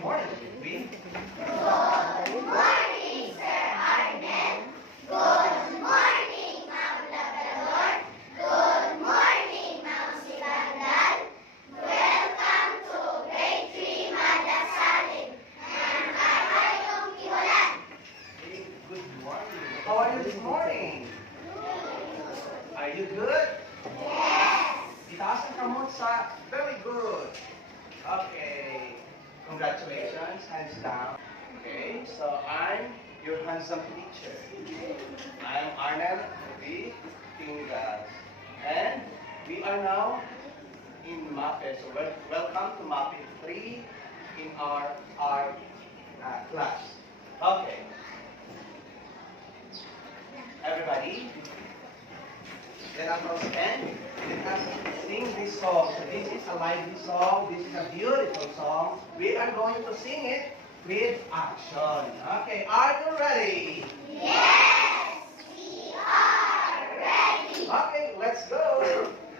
morning with me. Good morning, Sir Arnel. Good morning, Ma'am Labrador. Good morning, Ma'am Sibandal. Welcome to Grade 3 Madasalin. And I am Kiwalan. Hey, good morning. How are you this morning? Are you good? Yes. Itaas ang kamot sa very good. Okay. Congratulations. Hands down. Okay. So I'm your handsome teacher. I'm Arnel V. Tingas. And we are now in MAPE. So welcome to MAPE 3 in our class. Okay. Everybody, let us all stand. Let us sing this song. So this is a lively song. This is a beautiful song. We are going to sing it with action. Okay, are you ready? Yes, we are ready. Okay, let's go.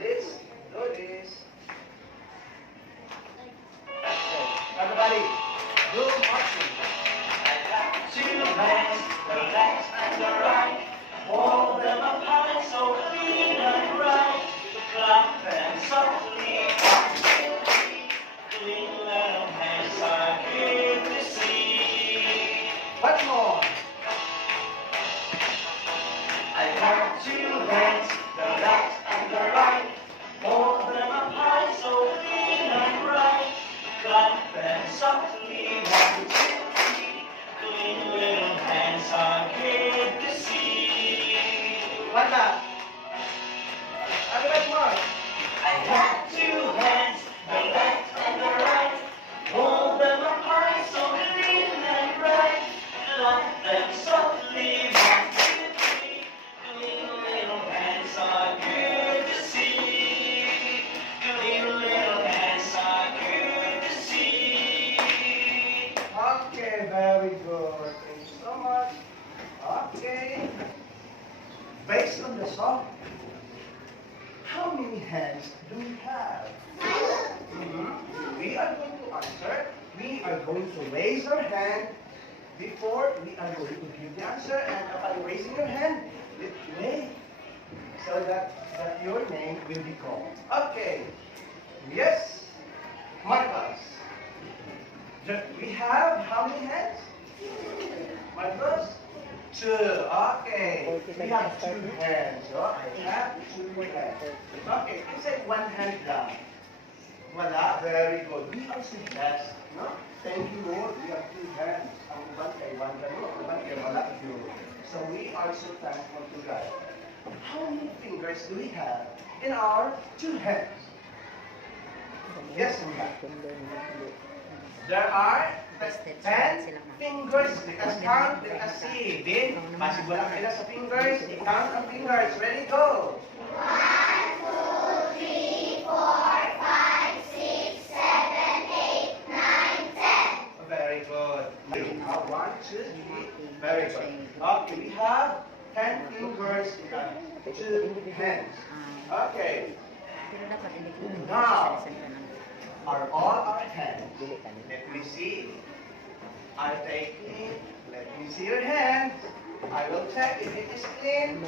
Let's do this. Okay, everybody, do marching. Two hands, the left and the right. Hold them up high so clean and bright. Clap them softly and gently. Clean little hands are good to see. Once more. I have two hands, the left and the right. Hold them up high so clean and bright. Clap them softly and gently. Clean little hands are good to see. One last. Everybody march. I have two hands, the left and the right. Hold them up high so clean and bright. Clap them softly, one, two, three. Clean little hands are good to see. Clean little hands are good to see. Okay, very good. Thank you so much. Okay. Based on the song, how many hands do we have? We are going to answer. We are going to raise our hand before we are going to give the answer. And upon raising your hand, wait so that your name will be called. Okay. Yes. Marcos. We have how many hands? Marcos? Two. Okay. We have two hands. So I have two hands. Okay. You say one hand down. Wala. Very good. We are so blessed. No? Thank you, Lord. We have two hands. Ang iban kay one ganun. Ang iban kay wala. So we are so thankful to God. How many fingers do we have in our two hands? Yes, we have. There are 10 fingers. Let us count. Let us see. Din, masibula sila sa fingers. I-count ang fingers. Ready, go. 1, 2, 3, 4, 5, 6, 7, 8, 9, 10. Very good. We have 1, 2, 3. Very good. Okay, we have 10 fingers in our two hands. Okay. Now, are all our hands? Let me see. I take it. Let me see your hands. I will check if it is clean.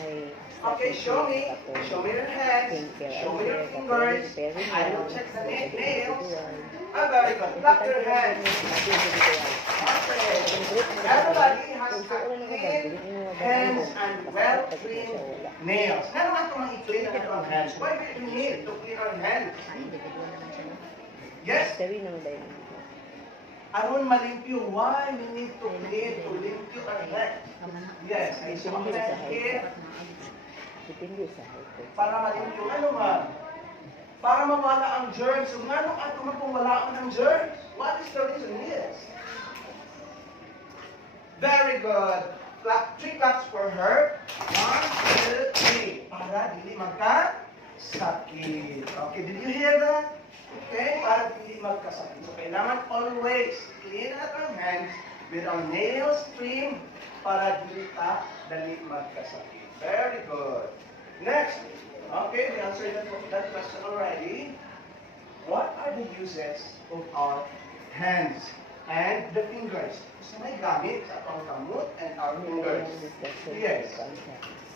Okay, show me. Show me your hands. Show me your fingers. I will check the nails. Very good. Clap your hands. Okay. Everybody has a clean hands and well-clean nails. Nga naman ito ma-clean ang ating hands. Why do we need to clean our hands? Yes? Aron malimpyo. Why we need to clean, to limpyo our hands? Yes, I saw my hand here. Para malimpyo. Ano nga? Para mawala ang germs. So nga nung ato man kung wala ang germs? What is the reason? Yes. Very good. Clap, 3 claps for her. 1, 2, 3. Para dili magka-sakit. Okay, did you hear that? Okay, para dili magkasakit. So kailangan always clean out our hands with our nails trimmed para dili ta dali magkasakit. Very good. Next. Okay, we answered that question already. What are the uses of our hands? and the fingers. So may gamit sa atong kamot and our fingers. Yes.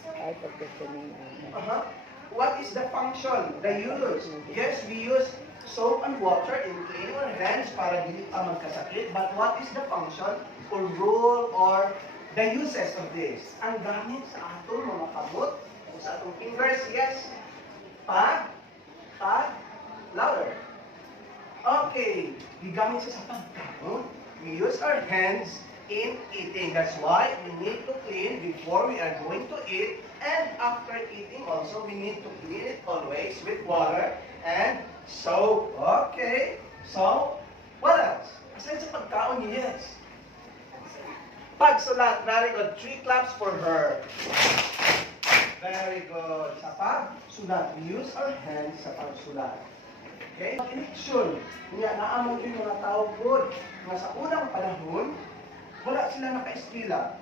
Out of the swimming. Uh-huh. What is the function, the use? Yes, we use soap and water in cleaning our hands para dili pa magkasakit. But what is the function or role or the uses of this? Ang gamit sa atong mga kamot o sa atong fingers, yes. Louder. Okay, gigamit siya sa pagkaon. We use our hands in eating. That's why we need to clean before we are going to eat. And after eating also, we need to clean it always with water and soap. Okay, so, what else? Aside sa pagkaon, yes. Pagsulat, very good. 3 claps for her. Very good. Sa pagsulat, we use our hands sa pagsulat. Okay? Election. Nga naamon yung mga tao good. Nga sa unang panahon, wala sila naka-eskwela.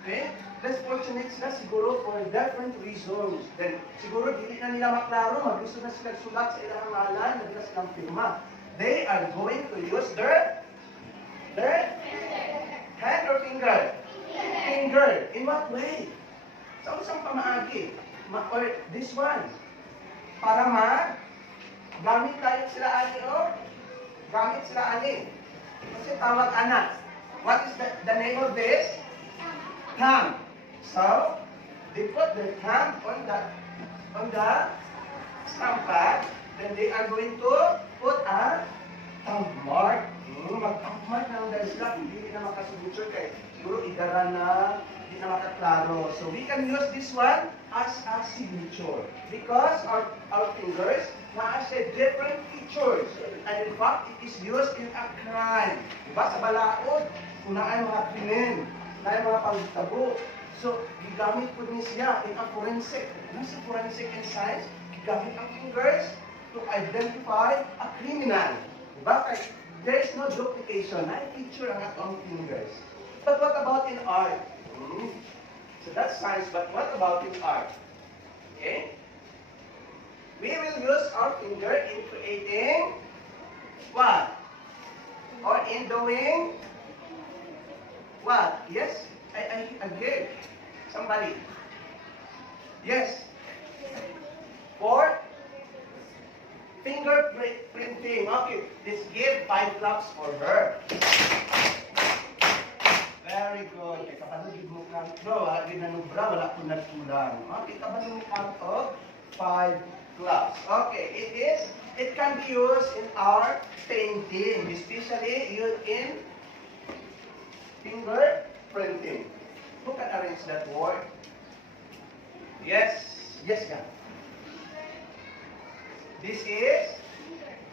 Okay? Less fortunate sila siguro for different reasons. Then, siguro dili na nila maklaro, mag-gusto na sila sulat sa ilang ngalan, nagila silang firma. They are going to use their hand or finger? Finger. In what way? Sa usang pamaagi. Or this one. Para gamit tayo sila ani, oh. Gamit sila ani. Kasi tawag anak. What is the name of this? Thumb. So, they put their thumb on the stamp pad. Then they are going to put a thumb mark. Mag-thumb mark na dahil sila. Hindi na makasignature kay siguro idara na, hindi na makaklaro. So, we can use this one as a signature. Because our fingers has a different features. And in fact, it is used in a crime. Diba? Sa balaod, kung naay mga krimen, naay mga pagtabo. So, gigamit po niya siya in a forensic. Sa forensic and science, gigamit ang fingers to identify a criminal. Diba? There is no duplication. Naay feature ang atong fingers. But what about in art? So that's science, but what about in art? Okay? We will use our finger in creating what? Or in doing what? Yes? I hear somebody. Yes. For fingerprinting. Okay, let's give 5 claps for her. Very good. Kaya kapanugid mo kang wala ginanubra, wala po nagkulang. Okay, kapanugid mo kang 5 claps. Okay, it can be used in our painting, especially used in fingerprinting. Who can arrange that word? Yes, God. This is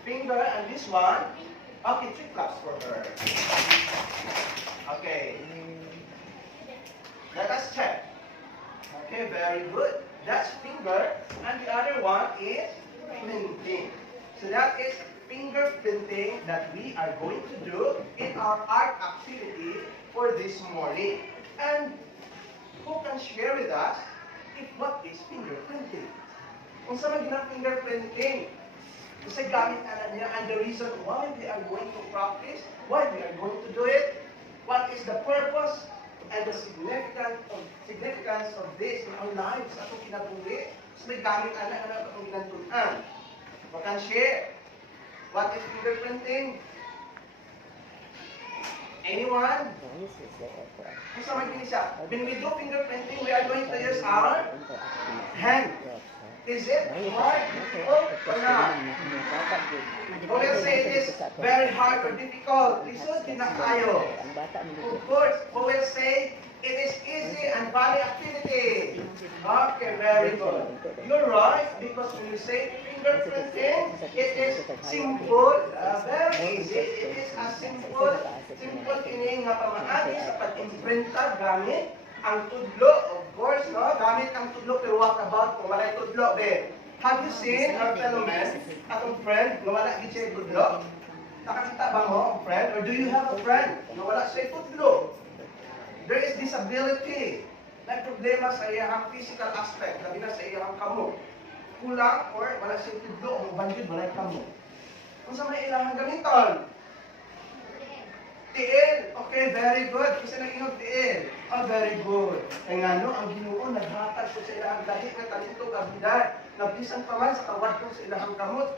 finger and this one. Okay, 3 claps for her. Okay. Let us check. Okay, very good. That's finger, and the other one is printing. So that is finger printing that we are going to do in our art activity for this morning. And who can share with us what is finger printing? Kung sa mga finger printing, kasi gamit na niya, and the reason why we are going to practice, why we are going to do it, what is the purpose and the significance of this in our lives sa itong kinabuhi. So may gamit na itong ginantunan. We can share. What is fingerprinting? Anyone? Kung sa may siya, when we do fingerprinting, we are going to use our hand. Is it hard? Oh, or not? Who will say it is very hard or difficult? Lisod, di na kayo. Of course, who will say it is easy and fun activity? Okay, very good. You're right, because when you say fingerprinting, it is simple, very easy. It is a simple kining nga pamaagi sa pag-imprinta gamit ang tudlo, of course, no? Gamit ang tudlo, pero what about kung wala'y tudlo, babe? Have you seen our fellow men, atong friend, na wala siya tudlo? Nakakita ba mo, friend? Or do you have a friend na wala siya tudlo? There is disability. May problema sa iyang physical aspect, labi na sa iyang kamo. Kulang or wala siya tudlo, o bandid, wala kamo. Kung sa may ilang gamiton? Okay, very good. Kasi nag-ingot diin. Oh, very good. Kaya nga no, ang Ginoo naghatag ko sa ilahang lahi nga talento abilidad. Nabisan pa man sa kawad ko sa ilahang kamot.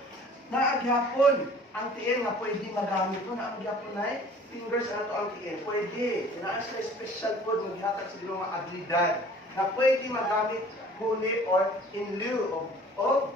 Naagyapon ang tiil nga pwede magamit ko na ang gyapon ay fingers na to ang tiil. Pwede. Naa sa special food maghatag sa Ginoo nga abilidad na pwede magamit huli or in lieu of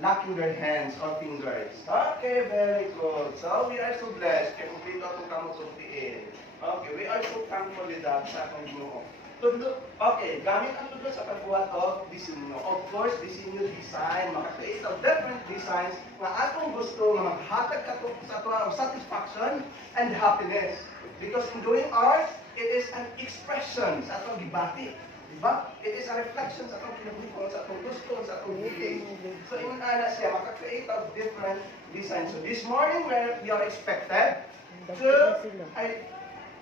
locking their hands or fingers. Okay, very good. So, we are so blessed. Kaya kumplito itong kamot sa tiil. Okay, we are so thankful with that sa akong Ginoo. Tudlo, okay, gamit ang tudlo sa pagbuhat of disenyo. Of course, disenyo design, maka-create of different designs na atong gusto nga maghatag ka sa ato of satisfaction and happiness. Because in doing art, it is an expression sa atong gibati. Diba? It is a reflection sa atong kinabuhi, sa atong gusto, sa atong feeling. So, ingon ana siya, maka-create of different designs. So, this morning, we are expected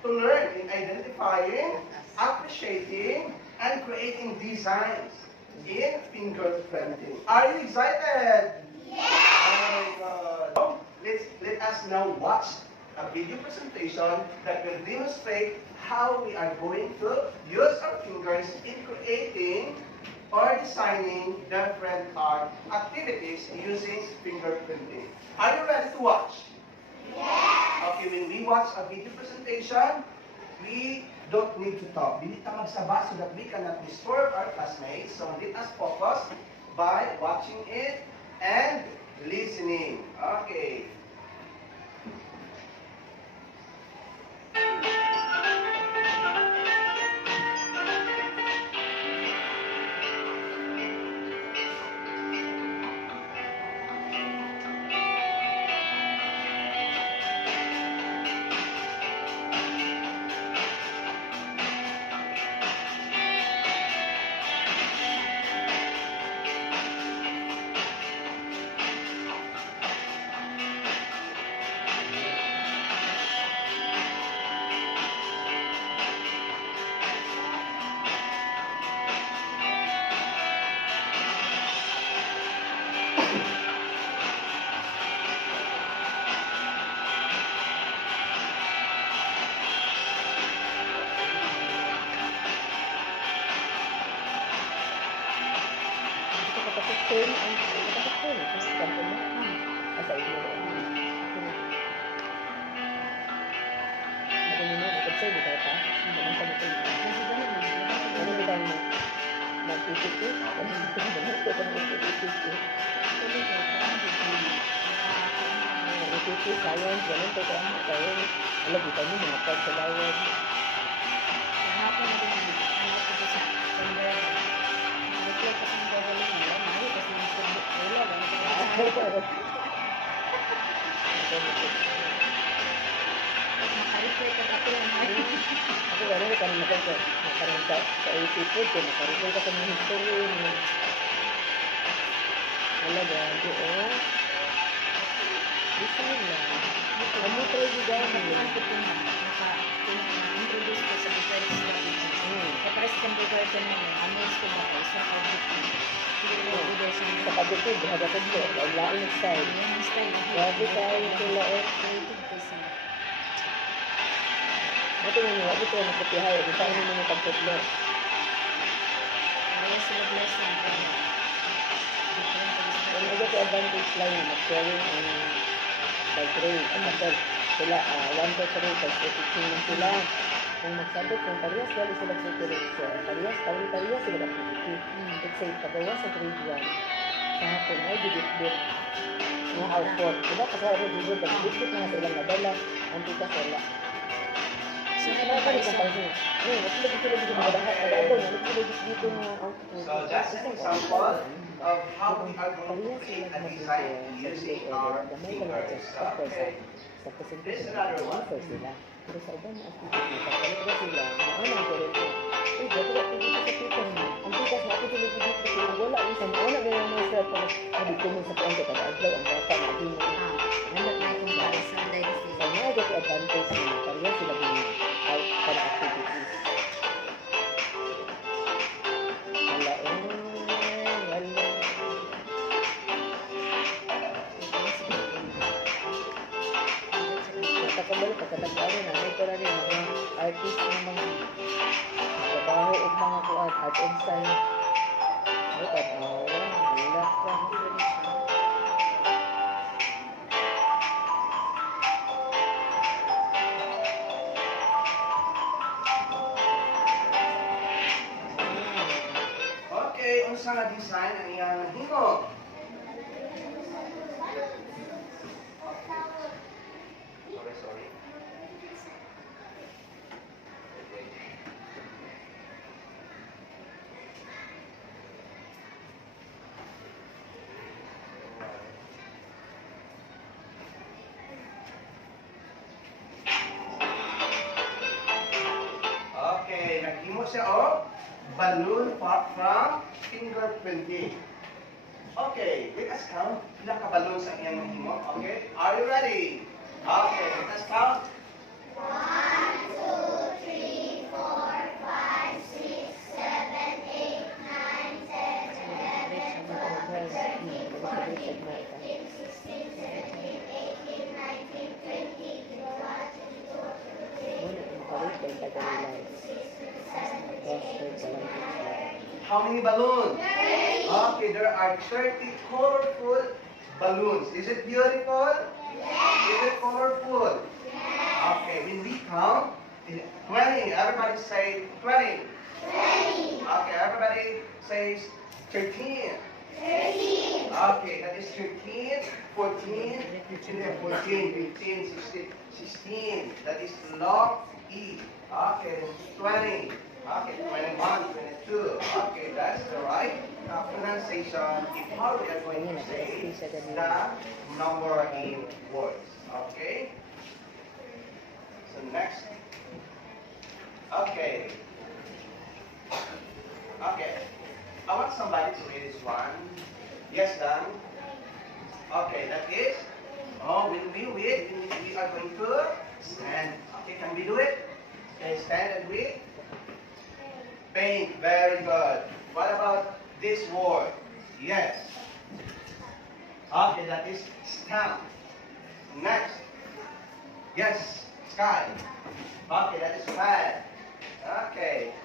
to learn in identifying, appreciating, and creating designs in finger printing. Are you excited? Yes! Very good. Let us now watch a video presentation that will demonstrate how we are going to use our fingers in creating or designing different art activities using fingerprinting. Are you ready to watch? Okay, when we watch a video presentation, we don't need to talk. We need to magsaba so that we cannot disturb our classmates. So let us focus by watching it and listening. Okay. Science, ganun to kaya tayo. Lagi kami hinapag sa lawad. Hapon na din ang ko sa sandal. Nagplay ka sa sandal lang na may kasi wala lang. Makarifay ka dito lang. Ako gano'n ka naman makaroon sa isipod ko, makaroon ka sa mga history. Wala grabe, oh. Design lang. Ano try yung gano'n? Naka-introduce ko sa different strategies. Kapag sa computer ko na yun, amaze ko na kayo sa auditing. Sa kabukid, hagakod ko, ang laing style. Yan ang style. Grabe tayo sila, oh. Creative kasi. Ito nga nyo, ito nga nakopihay, design mo mga pagkutlo. Kaya sila blessing. Ang aga ko advantage lang yung mag-sharing ang by grade. At after sila, 1 to 3, tapos teaching lang sila. Kung magsabot, kung parehas, dali sila sa direction. Parehas sila activity. Let's say, pagawa sa grade 1, sa hapon, ay didit-dit nga output. Diba? Kasi ako dito, didit-dit na sa ilang nadala, ang tikas wala. So, Ano ba yung kapalsin? Wala sila dito magadahat. Wala sila dito nga output. So that's an example of how we are going to create a design using our fingers. Okay. Sa presentation, This is another one. sila. Pero sa ibang mga activity, pagkalit ba sila, maanang ko rin ko. Uy, dapat ako dito sa tikas mo. Ang tikas mo, ako sila dito kasi wala yung sa mauna na yung mga sila pag nabigto mo sa puwan ko, pag-adlaw, ang bata, maging mo. Nandot na yung comparison dahil Sa sila. mga gato advantage nila, kaya sila din out para activities. Wala, wala. Natakabalo, pagkatagparo na, may pala rin, artist ng mga trabaho o mga kuan art and science. Ay, tatawa, wala ka. Okay, unsa nga design ang iyang himo? Sorry. Okay, naghimo siya og balloon from fingerprinting. Okay, let us count pila ka balloon sa iyang nahimo. Okay, are you ready? Okay, let us count. 1, 2, 3, 4, 5, 6, 7, 8, 9, 10, 11, 12, 13, 14, 15, 16, 17, 18, 19, 20, 21, 22, 23, Muna kung kalit ay tagalilay. How many balloons? Okay, there are 30 colorful balloons. Is it beautiful? Is it colorful? Okay, when we count 20, everybody say 20. 20, Okay, everybody says 13. 13, Okay, that is 13, 14, 15, 16, 16. That is log E. Okay, then 20. Okay, 21, 22. Okay, that's the right pronunciation if how we are going to say the number in words. Okay? So next. Okay. Okay. I want somebody to read this one. Yes, Dan? Okay, that is. Oh, when we read, we are going to stand. Okay, can we do it? Okay, stand and read. Paint, very good. What about this word? Yes. Okay, that is stamp. Next. Yes, sky. Okay, that is pad. Okay.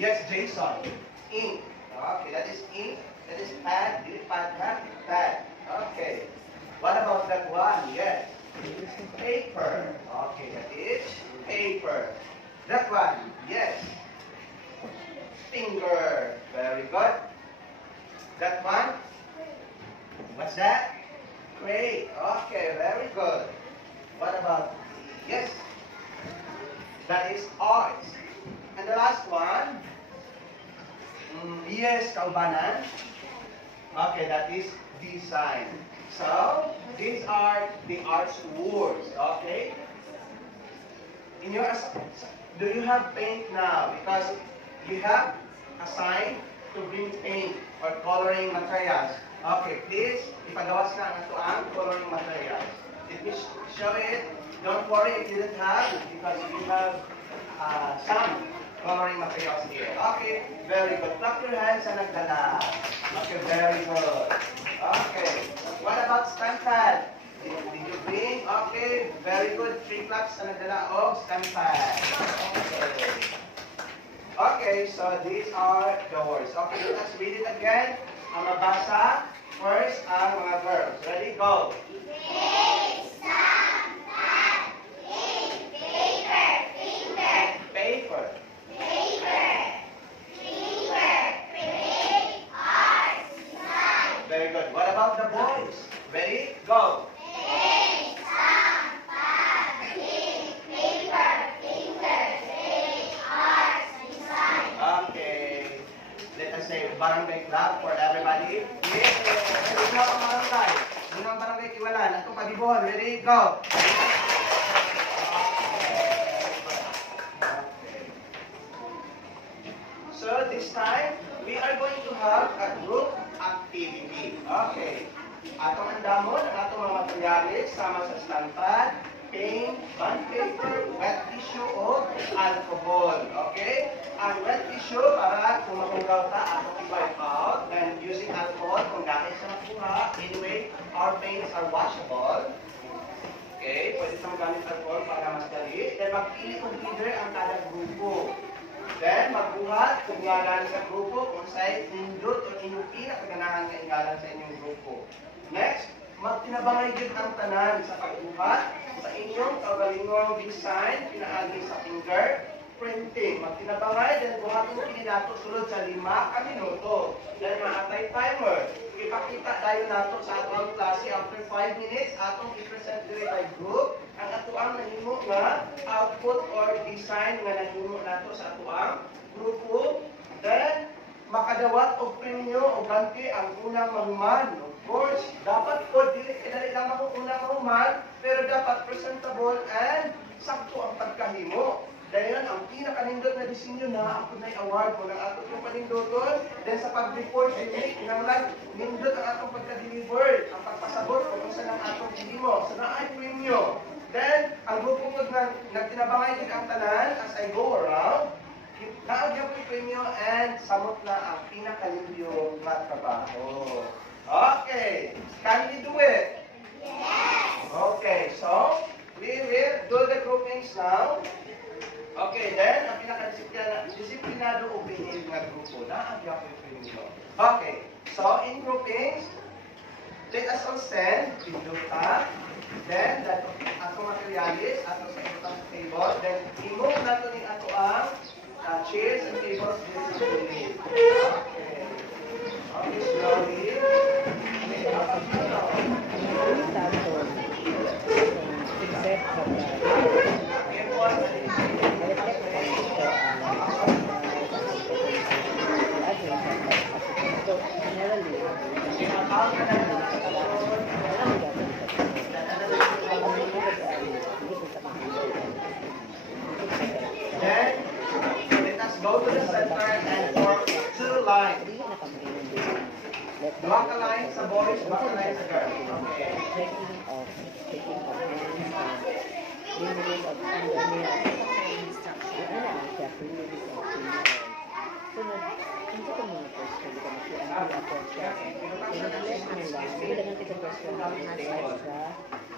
Yes, Jason. Ink. Okay, that is ink. That is pad. Pad. Okay. What about that one? Yes. Paper. Okay, that is paper. That one. Yes. Finger. Very good. That one? What's that? Great. Okay, very good. What about? Yes. That is art. And the last one? Yes, kaubanan. Okay, that is design. So, these are the arts words. Okay? In your do you have paint now? Because you have assigned to bring paint or coloring materials. Okay, please, ipagawas na ang atuang coloring materials. Let me show it. Don't worry if you don't have, because we have some coloring materials here. Okay, very good. Clap your hands and nagdala. Okay, very good. Okay, what about stamp pad? Did you bring? Okay, very good. 3 claps and nagdala of stamp pad. Okay. Okay, so these are the words. Okay, let's read it again. Ang mabasa, first ang mga verbs. Ready, go. paint, stamp, pad, ink, paper, finger, Paper. paper, finger, print, art, design, Very good. What about the boys? Ready, go. paint, stamp, pad, ink, paper, finger, paint, art, design. Okay. Let us say barangay club for everybody. Yes. Ready, go ang barangay. Unang barangay Kiwalan. Ito Padibuhon. Ready, go. So this time, we are going to have a group activity. Okay. Atong andamon ang atong mga materyales sama sa stampad, paint, bond paper, wet tissue o alcohol. Okay? Ang wet tissue para kung makunggaw ta atong i-wipe out, and using alcohol kung dahil sa nakuha. Anyway, our paints are washable. Okay, pwede sa magamit ang form para mas dali. Then magpili kung leader ang kada grupo. Then magbuhat kung ngalan sa grupo, kung sa'y indot o inupi na kaganahan ka ngalan sa inyong grupo. Next, magtinabangay din ang tanan sa pagbuhat sa inyong kaugalingong design, pinaagi sa finger, printing. Magtinabangay, then buhatin pininato sulod sa 5 ka minuto. Then maatay timer. Ipakita tayo nato sa atong klase after 5 minutes, atong i-present diri by group ang atuang nahimo nga output or design nga nahimo nato sa atuang grupo. Then makadawat og premyo o ganti ang unang mahuman. Of course, dapat po dili dali lang ako unang mahuman, pero dapat presentable and sakto ang pagkahimo. Dayon ang pinakanindot na disenyo na ako na award mo ng ato yung panindoton. Then sa pag-report ay kinanglan nindot ang atong pagka-deliver, ang pagpasabot kung saan ang atong gihimo. Sa naay premyo. Then ang grupo ko nagtinabangay din ang tanan as I go around. Naagyan ko yung premyo and samot na ang pinakalimpyo na trabaho. Okay, can we do it? Yes. Okay, so we will do the groupings now. Okay, then, ang pinaka-disiplinado o behave na grupo na agya ko yung premyo. Okay, so in groupings, let us all stand, pinduta, then, dato ato materialis, ato sa itong table, then, imove nato ni ato ang chairs and tables this slowly. Okay. Okay, slowly. Okay, dapat ano? Tapos, except sa Okay, one, then, let us go to the center and form 2 lines. Block a line sa boys, block a line sa girls. Okay.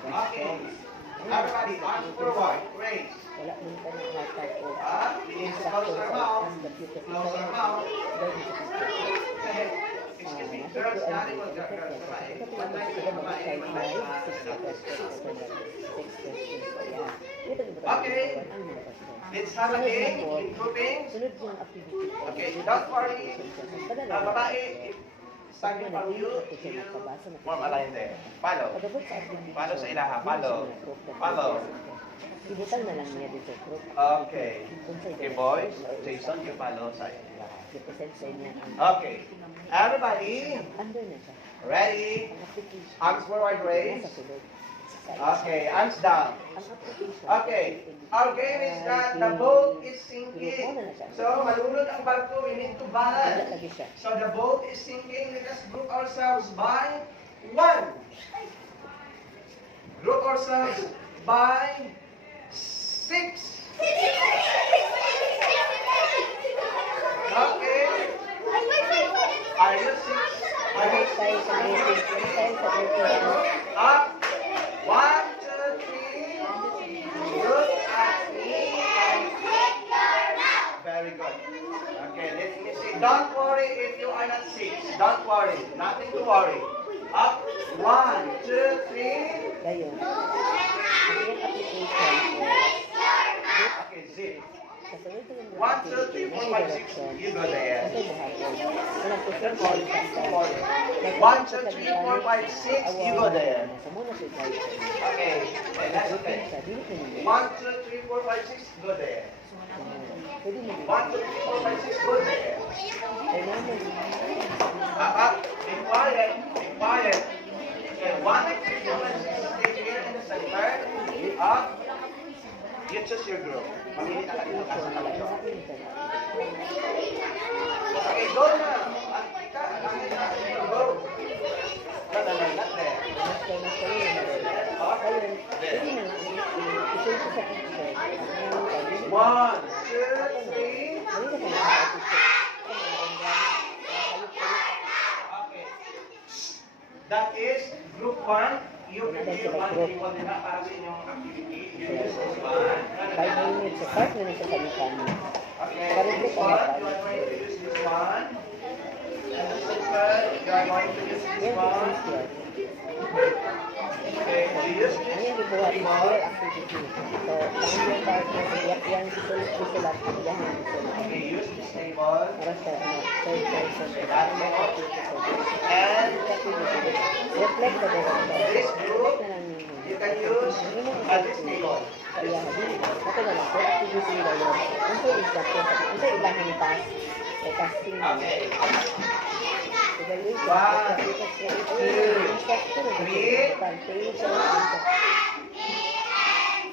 Okay. Everybody, arms forward. Raise. Wala mo pa ng hatag o We need to close our mouth. Close our mouth. Excuse me, girls, not even girls. One line, one line. Okay. Let's have a game in groupings. Sunod yung activity. Okay, don't worry. Babae, starting from you, form a line there. Follow. Follow sa ilaha. Follow. Follow. Ibutang na lang niya dito. Group. Okay. Okay, boys. Jason, you follow sa ilaha. I-present sa inyo ang Okay. Everybody, under na siya. ready? Ang application. Arms forward, raise. Sa sulod. Okay, arms down. Ang application. Okay. Our game is that the boat is sinking. So, malunod ang barko, we need to Wala balance. lagi siya. So, the boat is sinking. Let us group ourselves by 1. Group ourselves by 6. Okay. Are you 6? Are you Tayo sa rating. Tayo sa rating. up? 1, 2, 3. Look at me and very good. Okay, let me see. Don't worry if you are not 6. Don't worry. Nothing to worry. Up. 1, 2, 3. Tayo. Ang iyong application. Okay, zip. Kasunod ko yung 1, 2, 3, 4, 5, 6. You go there. Ito buhaton. Walang kusur ko yung kanta. 1, 2, 3, 4, 5, 6. You go there. Sa muna siya tayo. Okay. Okay, that's okay. Sa dili ko nila. 1, 2, 3, 4, 5, 6. Go there. Pwede mo 1, 2, 3, 4, 5, 6. Go there. Kaya naman. Be quiet. Be quiet. Okay, 1, 2, 3, 4, 5, 6. Stay here in the center. Up. You choose your group. Mamili ka dito ka sa tayo. Okay, go na. Go. No, not there. One, two, three. Okay. That is group 1. you prepare one table nila para sa inyong activity. You use this one. 5 minutes. So, 5 minutes sa kanikan. Okay, this one, you are going to use this one. And the second, you are going to use this Yan, one. this is Okay, you use this Ayan, dibuhat is table. your activity. So, ang yung partner, iyak yan, susulit yan. Okay, use this table. Para sa third person. That table. And Reflect sa director. this group, Na lang yun. you can use this table. Kaya, ako na lang, third activity na yun. Ang sa instruction, ang sa ilang task, ay casting mo. Okay. Evaluation. One, Instruction, three. Plantation, And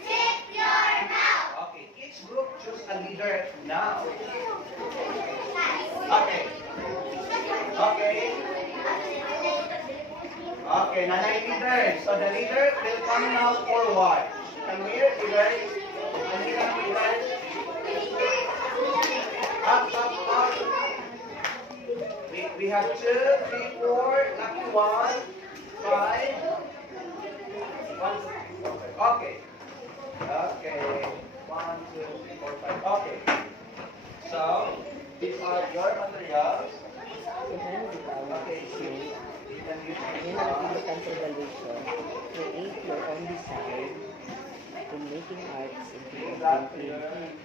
tip your mouth. Okay, each group choose a leader now. Okay. Okay. Okay, nanay leader. So the leader will come now forward. Come here, leader. Come here, leader. Up, up, up. We have 2, 3, 4, lucky 1, 5. 1, okay. Okay. 1, 2, 3, 4, 5. Okay. So, these are your materials. Okay, you can use this Yan ang one. important evaluation. Create your own design in making arts and painting.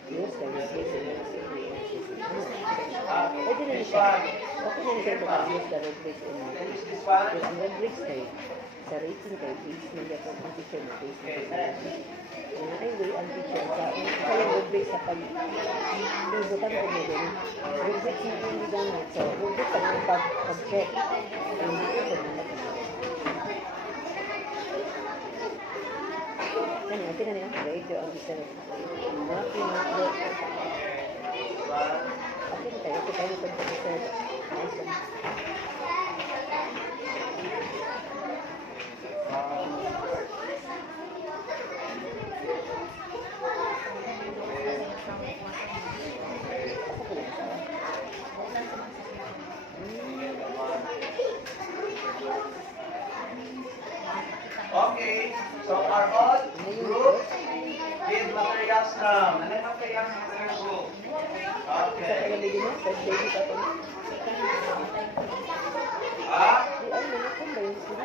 Use the rubrics and experiences. Pwede na This siya. one. Okay na siya use the rubrics and Can use this one. yung ang rubrics kay sa rating kay base na yung competition na base na evaluation. Yung ay way ang teacher sa yung rubrics sa pag-ibutan ko mo din. Rubrics na hindi gamit. So, rubrics sa mga pag-check. Hindi ko po naman. Ano, tingnan niyo, create your own design. Mapping notebook. Okay na tayo, okay tayo pag-design. Awesome. Okay, so are all groups with materials now? Ano yung materials ng mga group? Sa Okay. pag-alili mo, first baby pa po. Ah, Di ay, manakon ba yung sila?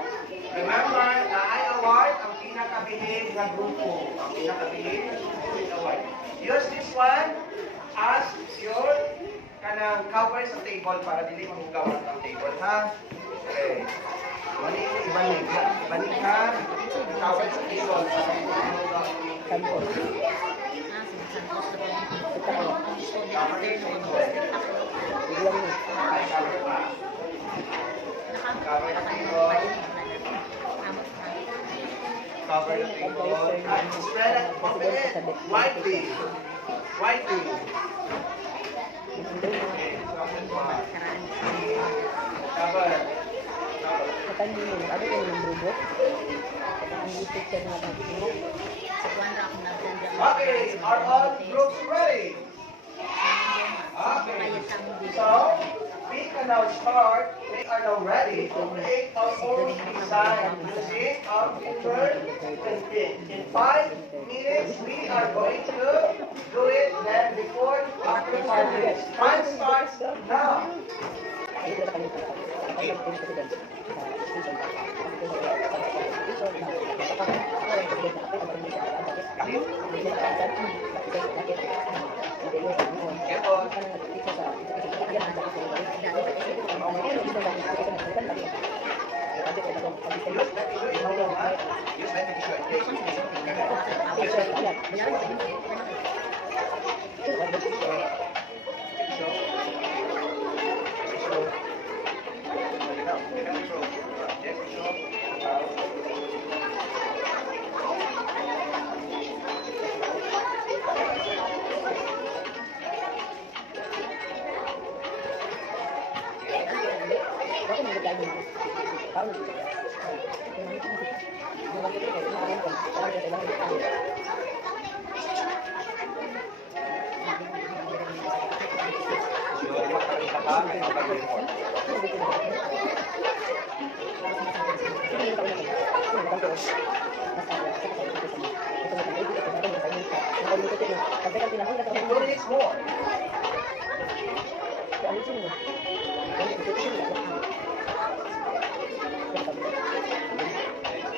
remember na I award ang pinakabilib na grupo. Ang pinakabilib na award. Use this one as your kanang cover sa table para dili mahugawan ang table, ha? Okay. Balik, ibalik. Ibalik ha. Cover sa table para dili mahugawan ang Sampo. Kita ko. cover sa table. Biglang mo. Ay, cover pa. Cover the table. Cover the table. And spread it, open it widely. Widely. Okay, so open wide. Cover. Cover. Katandi mo, ano kayo ng robot? Ang picture na natin. Okay, are all groups ready? Okay, so we can now start. We are now ready to create our own design using our paper and pen. In 5 minutes, we are going to do it. Then before, after 5 minutes, time starts now. Dito na kami. Kapag president. doon. Mas ako, sa kasama ko sa mga. Ito mo tayo, dito sa akin, sa inyo. Ang ulit ko na, pagdagan pinahon na 2 minutes more. Kaya ano siya mo? Kaya ito siya mo.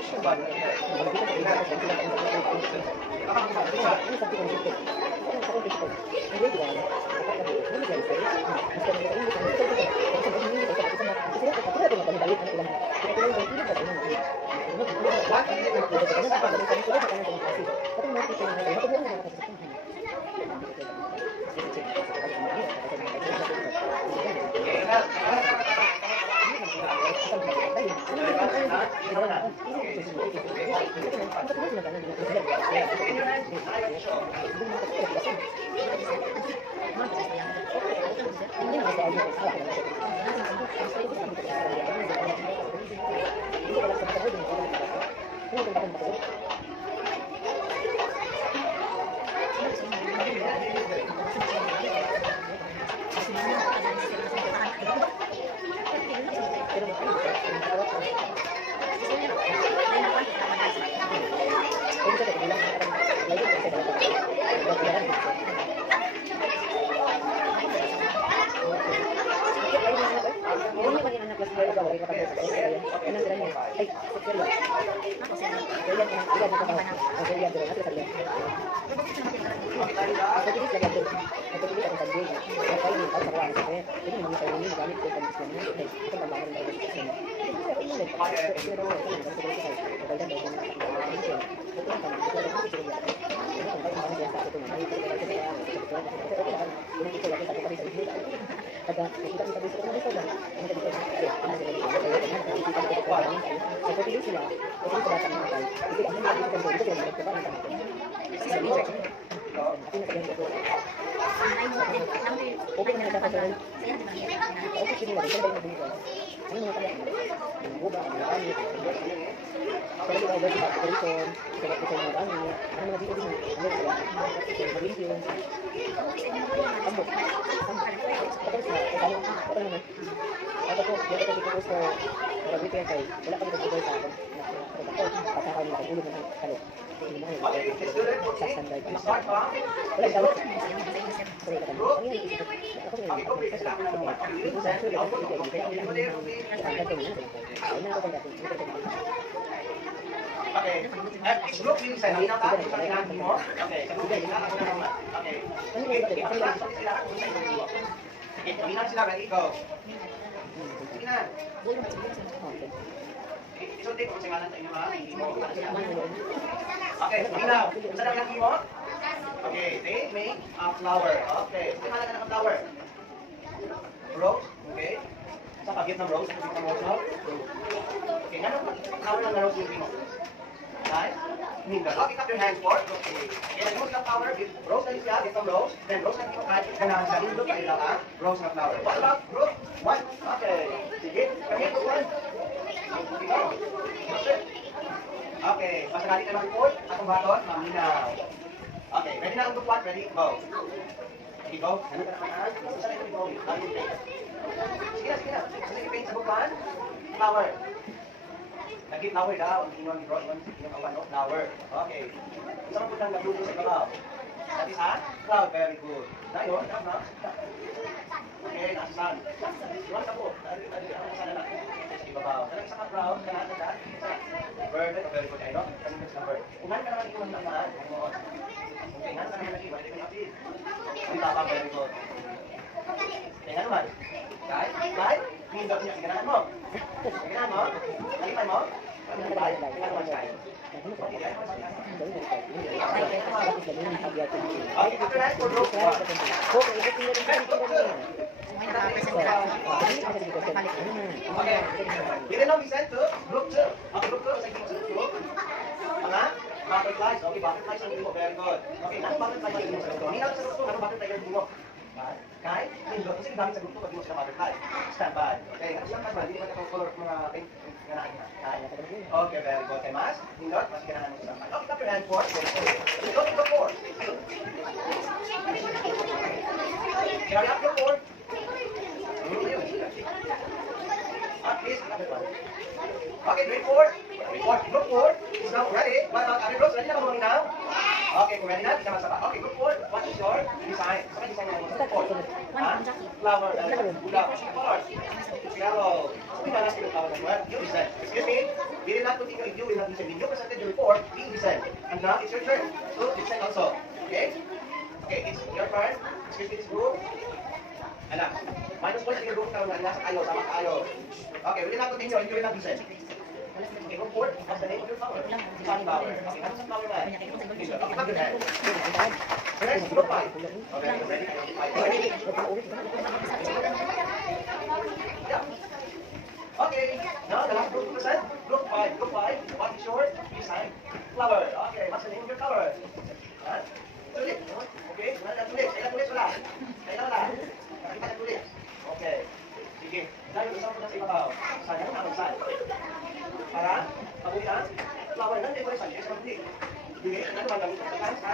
Suban. Okay. Each group yung isa. Hindi na tayo sa kailangan mo. Okay. Sa group yung ako na naman. Okay. Okay. Ang last one sila kung sa inyo. Okay. Tingnan sila. Ready? Go. Sige na. Isulti kung sa ngalan sa inyo ha. Okay. Sige na. Kung saan ang lagi mo? Okay. They make a flower. Okay. Kung saan ang flower? Rose. Okay. Sa pag-gift ng rose. Pag-gift ng rose. Okay. Nga flower ng rose yung mo. Right? Okay, cut your hands forward. Okay. And remove the flower. Rose na siya, dito rose. Then rose na dito kahit ganahan siya. Look at nila ha. Rose na flower. What about group? One. Okay. Sige. Kami group one. Sige go. Okay. Pasagali ka ng report. Atong baton. Maminaw. Okay. Ready na ang group one. Ready? Go. Sige go. Ano ka naman? Saan ito go? How you paint? Sige na, sige na. Saan you paint sa group one? Flower. Lagi flower daw, ang inyong i-draw yung awan, no? Flower. Okay. Saan po kang nagluto sa ibabaw? That is a cloud. Very good. Na yun, na. Okay, nasa sun. Iwan ka po. Ano sana na? Sa ibabaw. Talagang sa cloud, kanahan na daan. Bird, very good. Ayun, kanina sa bird. Ungan ka naman iwan naman. Okay, nga ka naman lagi. Balik ko yung apid. Ang tapa, very good. Okay, nga naman. Guys, guys, pindot niya. Ganahan mo. Ganahan mo. Nalipay mo. Okay, after that, for group one. Okay. We can now be sent to group 2. Okay, group 2. Sa group 2. Mga butterflies. Okay, butterflies ang mo. Very good. Okay, ano butterflies ang mo sa group 2? Hinap sa group 2, ano butterfly ang mo? Kahit, pindot. Kasi gamit sa group 2 pag mo sila butterfly. Stand by. Okay, stand by. Hindi pa itong color mga pink. Okay, very good. Okay, mas? Pindot. Mas ganahan mo sa stand by. Okay, tap your hand forward. Go to the forward. Carry up your forward. Please, okay, bring forward. Look forward. Okay, kung ready na, di naman sa okay, group 4. What is your design? Sa design mo sa group 4? Ha? Flower, gulap, colors. Yellow. So we can ask you the flower as well. You design. Excuse me, we will not continue if you will not design. When you presented your report, we design. And now it's your turn. So design also. Okay? Okay, it's your turn. Excuse me, this group. Anak, minus points sa group na nasa kayo, sama kayo. Okay, we will not continue if you will not design. Okay, group 4. What's the name of your flower? Sunflower. Okay, ano sa flower na? Okay, pag your hand. Next, group 5. Okay, ready? Yeah. Okay, now the last group present. Group 5. Group 5. What is your design? Flower. Okay, what's the name of your flower? Huh? Tulip. Okay, wala na tulip. Kailan tulip wala? Kailan wala? Nakita na tulip. Okay. Sige. Dahil isang po na sa ibabaw. Saan yan? Ano saan? Para? Pabuhian? Flower na. Hindi ko rin saan. Yes, hindi. Sige. Ano ba gamit sa kan? Sa?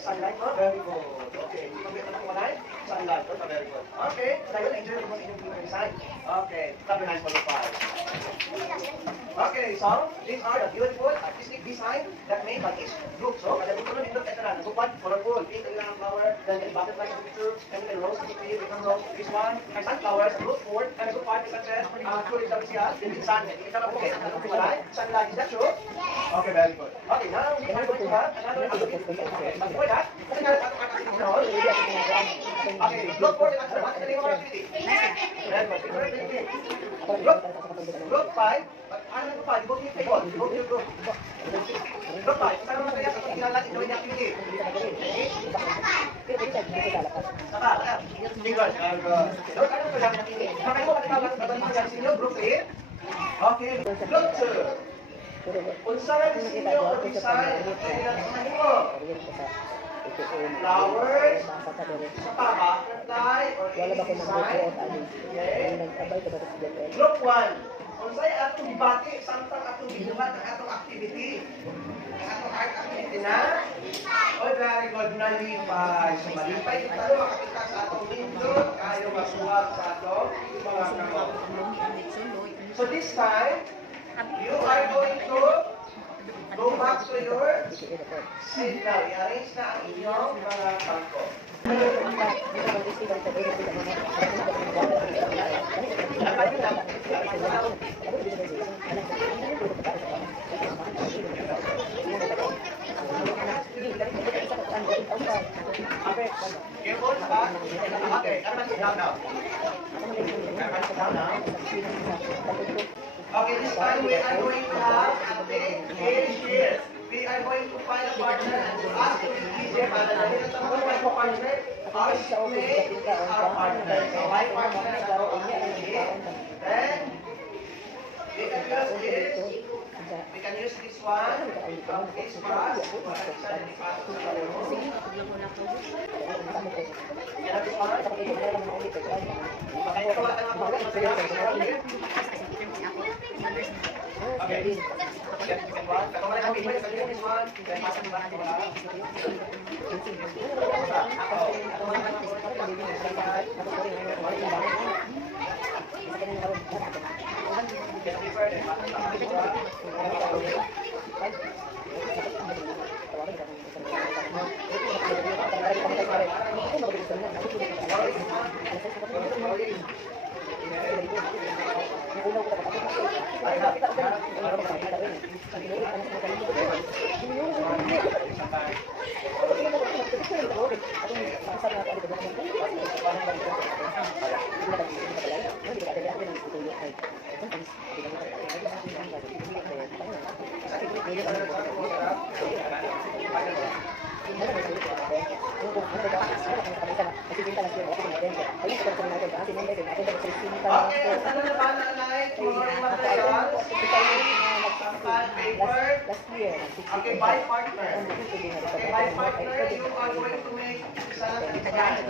Sunlight mo? Very good. Okay. Hindi kami ito ng walay? Sunlight. Very good. Okay. Dahil enjoy mo sa inyong design. Okay. Copy nice for the 5. Okay, so these are the beautiful artistic design that made by each group. So, kada group nito ito na. Group 1, colorful, pink and yellow flower, then the butterfly in the picture, and then rose in the tree, different rose. This one, and sunflowers. Group 4, and group 5 is such as tourism siya, then it's sun. Ito na po kayo. Sunlight, is that true? Okay, very good. Okay, now we are going to have another activity. Okay, but before that, okay, group 4 is what is the name of our activity? Group 5, ano group 5? Go to your table. Go to your group. Group 5, saan naman kaya sa pagkinalan ito yung activity? Saka, very good. So, ano ko lang? Kakay mo, katibawag sa inyo, group 3. Okay, group 2. Unsa na sinyo o design? Flowers, sa pa, butterfly, or any design. Okay. Group 1. Unsay atong gibati samtang atong gibuhat ang atong activity. Ang atong art activity na. Oh, very good. Nalipay. So, malipay ito tayo makakita sa atong lindot. Kayo masuwag sa atong mga kamot. So, this time, you are going to go back to your seat now. I-arrange na ang inyong mga bangko. Careful, ha? Okay, everyone sit down now. Everyone sit down now. Okay, this time we are going to have a big here. We are going to find a partner and to ask to be easier para dahil sa mga partner, our shipmate is our partner. So, my partner is our partner. Then, we can use this one from this brush. Okay. Okay, by partner. Okay, by partner, you are going to make okay?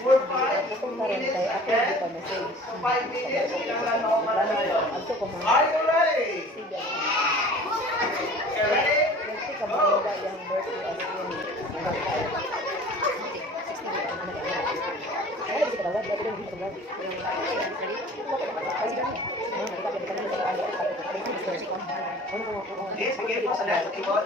For 5 minutes again. 5 minutes, kailangan mo tayo. Are you ready? Okay, ready? Go! Yes, bigay po sa next keyboard.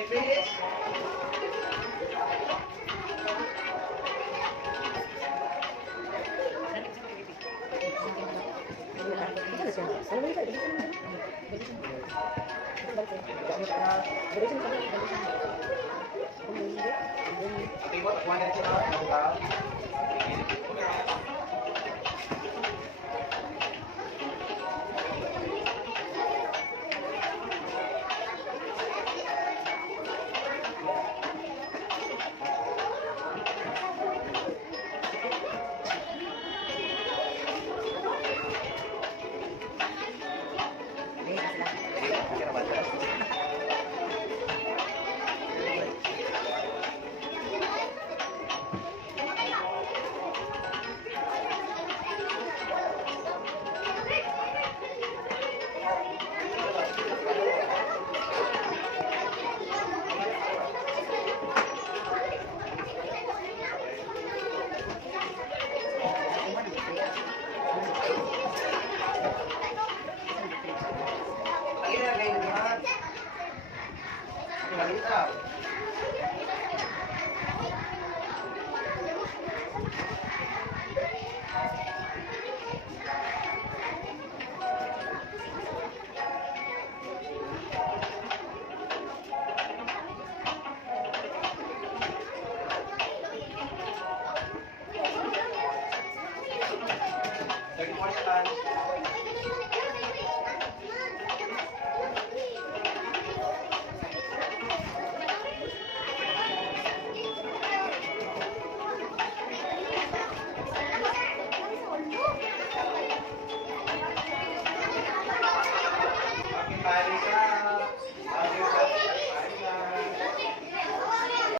It minutes. Okay, what? One and two hours. Lagi na, kayo naman. Malita.